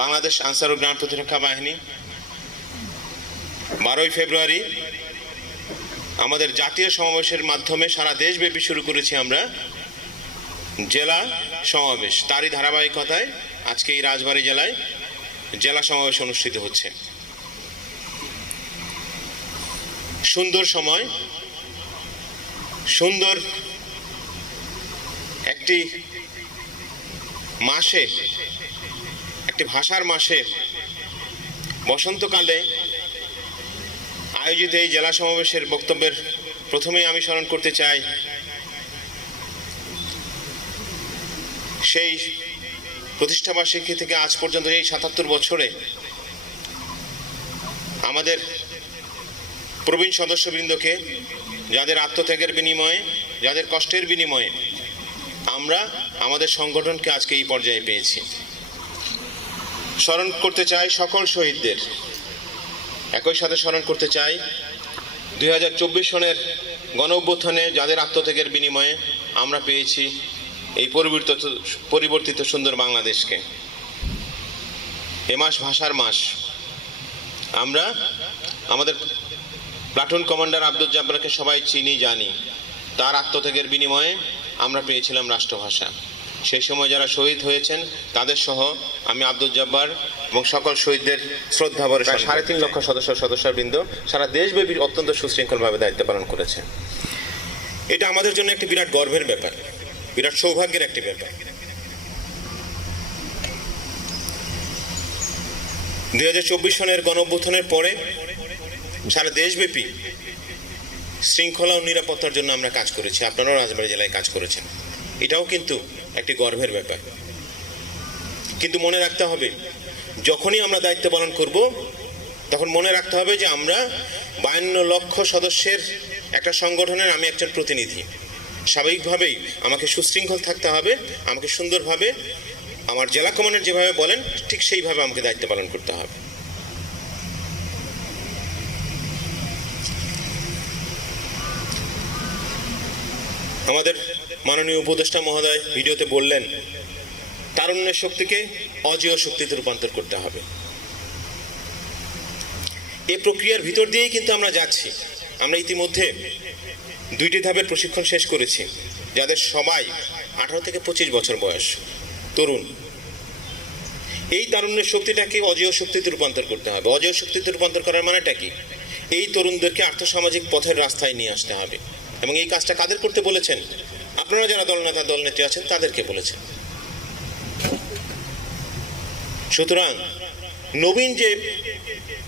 বাংলাদেশ আনসার ও গ্রাম প্রতিরক্ষা বাহিনী, বারোই ফেব্রুয়ারি আমাদের জাতীয় সমাবেশের মাধ্যমে সারা দেশব্যাপী শুরু করেছি আমরা জেলা সমাবেশ। তারই ধারাবাহিকতায় আজকে এই রাজবাড়ী জেলায় জেলা সমাবেশ অনুষ্ঠিত হচ্ছে। সুন্দর সময়, সুন্দর একটি মাসে একটি ভাষার মাসে বসন্তকালে আয়োজিত এই জেলা সমাবেশের বক্তব্যের প্রথমেই আমি স্মরণ করতে চাই, সেই প্রতিষ্ঠাবার্ষিকী থেকে আজ পর্যন্ত এই সাতাত্তর বছরে আমাদের প্রবীণ সদস্যবৃন্দকে যাদের আত্মত্যাগের বিনিময়ে, যাদের কষ্টের বিনিময়ে আমরা আমাদের সংগঠনকে আজকে এই পর্যায়ে পেয়েছি। স্মরণ করতে চাই সকল শহীদদের। একই সাথে স্মরণ করতে চাই দুই হাজার চব্বিশ সনের গণ অভ্যুত্থানে যাদের আত্মত্যাগের বিনিময়ে আমরা পেয়েছি এই পরিবর্তিত পরিবর্তিত সুন্দর বাংলাদেশকে। এ মাস ভাষার মাস। আমরা আমাদের প্লাটুন কমান্ডার আব্দুল জাব্বারকে সবাই চিনি, জানি। তার আত্মত্যাগের বিনিময়ে আমরা পেয়েছিলাম রাষ্ট্রভাষা। সেই সময় যারা শহীদ হয়েছেন তাদের সহ আমি আব্দুল জব্বার এবং সকল শহীদদের শ্রদ্ধা প্রায় সাড়ে তিন লক্ষ সদস্য সদস্যবৃন্দ সারা দেশব্যাপী অত্যন্ত সুশৃঙ্খলভাবে দায়িত্ব পালন করেছে এটা আমাদের জন্য একটি বিরাট গর্বের ব্যাপার বিরাট সৌভাগ্যের একটি ব্যাপার। দুই হাজার চব্বিশ সনের গণঅভ্যুত্থানের পরে সারা দেশব্যাপী শৃঙ্খলা ও নিরাপত্তার জন্য আমরা কাজ করেছি। আপনারাও রাজবাড়ি জেলায় কাজ করেছেন। এটাও কিন্তু একটি গর্বের ব্যাপার। কিন্তু মনে রাখতে হবে, যখনই আমরা দায়িত্ব পালন করব, তখন মনে রাখতে হবে যে আমরা বায়ান্ন লক্ষ সদস্যের একটা সংগঠনের আমি একজন প্রতিনিধি। স্বাভাবিকভাবেই আমাকে সুশৃঙ্খল থাকতে হবে, আমাকে সুন্দরভাবে আমার জেলা কমান্ডার যেভাবে বলেন, ঠিক সেইভাবে আমাকে দায়িত্ব পালন করতে হবে। আমাদের মাননীয় উপদেষ্টা মহোদয় ভিডিওতে বললেন, তারুণ্যের শক্তিকে অজেয় শক্তিতে রূপান্তর করতে হবে। এই প্রক্রিয়ার ভিতর দিয়েই কিন্তু আমরা যাচ্ছি। আমরা ইতিমধ্যে দুইটি ধাপের প্রশিক্ষণ শেষ করেছি, যাদের সবাই আঠারো থেকে পঁচিশ বছর বয়স। তরুণ, এই তারুণ্যের শক্তিটাকে অজেয় শক্তিতে রূপান্তর করতে হবে। অজেয় শক্তিতে রূপান্তর করার মানেটা কি? এই তরুণদেরকে আর্থসামাজিক পথের রাস্তায় নিয়ে আসতে হবে। এবং এই কাজটা কাদের করতে বলেছেন? আপনারা যারা দলনেতা দলনেত্রী আছেন, তাদেরকে বলেছেন। সুতরাং, নবীন যে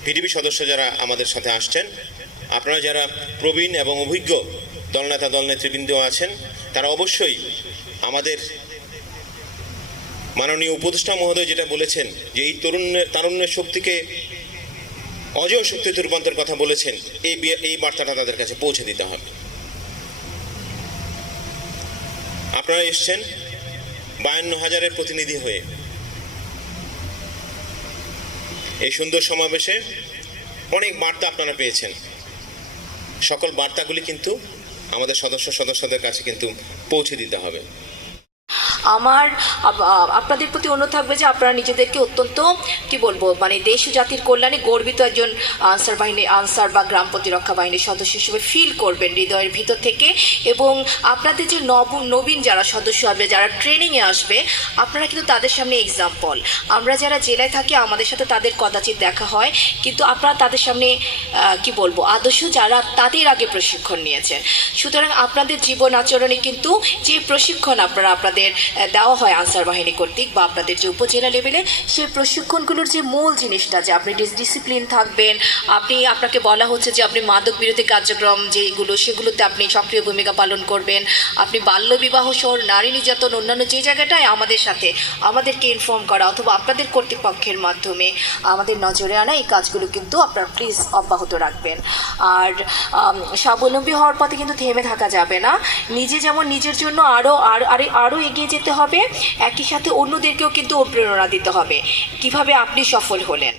ভিডিপি সদস্য যারা আমাদের সাথে আসছেন, আপনারা যারা প্রবীণ এবং অভিজ্ঞ দলনেতা দলনেতৃবৃন্দ আছেন, তারা অবশ্যই আমাদের মাননীয় উপদেষ্টা মহোদয় যেটা বলেছেন, যে এই তরুণের তারুণ্যের শক্তিকে অজয় শক্তিতে রূপান্তর কথা বলেছেন, এই এই বার্তাটা তাদের কাছে পৌঁছে দিতে হবে। আপনারা এসছেন বায়ান্ন হাজারের প্রতিনিধি হয়ে। এই সুন্দর সমাবেশে অনেক বার্তা আপনারা পেয়েছেন। সকল বার্তাগুলি কিন্তু আমাদের সদস্য সদস্যদের কাছে কিন্তু পৌঁছে দিতে হবে। আমার আপনাদের প্রতি অনুরোধ থাকবে যে আপনারা নিজেদেরকে অত্যন্ত, কি বলব মানে দেশ জাতির কল্যাণে গর্বিত একজন আনসার বাহিনী, আনসার বা গ্রাম প্রতিরক্ষা বাহিনীর সদস্য হিসেবে ফিল করবেন হৃদয়ের ভিতর থেকে। এবং আপনাদের যে নব, নবীন যারা সদস্য হবে যারা ট্রেনিংয়ে আসবে, আপনারা কিন্তু তাদের সামনে এক্সাম্পল আমরা যারা জেলায় থাকি, আমাদের সাথে তাদের কদাচিৎ দেখা হয়, কিন্তু আপনারা তাদের সামনে কি বলব, আদর্শ যারা, তাদের আগে প্রশিক্ষণ নিয়েছেন। সুতরাং আপনাদের জীবন আচরণে কিন্তু যে প্রশিক্ষণ আপনারা, আপনাদের দেওয়া হয় আনসার বাহিনী কর্তৃক বা আপনাদের যে উপজেলা লেভেলে সেই প্রশিক্ষণগুলোর যে মূল জিনিসটা যে আপনি ডিসিপ্লিন থাকবেন, আপনি আপনাকে বলা হচ্ছে যে আপনি মাদক বিরোধী কার্যক্রম যেগুলো, সেগুলোতে আপনি সক্রিয় ভূমিকা পালন করবেন। আপনি বাল্যবিবাহ সহ নারী নির্যাতন অন্যান্য যে জায়গাটায় আমাদের সাথে আমাদেরকে ইনফর্ম করা অথবা আপনাদের কর্তৃপক্ষের মাধ্যমে আমাদের নজরে আনা এই কাজগুলো কিন্তু আপনার প্লিজ অব্যাহত রাখবেন। আর স্বাবলম্বী হওয়ার পথে কিন্তু থেমে থাকা যাবে না। নিজে যেমন নিজের জন্য আরও আর, আরে আরও এগিয়ে যেতে হবে। একই সাথে অন্যদেরকেও কিন্তু অনুপ্রেরণা দিতে হবে। কীভাবে আপনি সফল হলেন?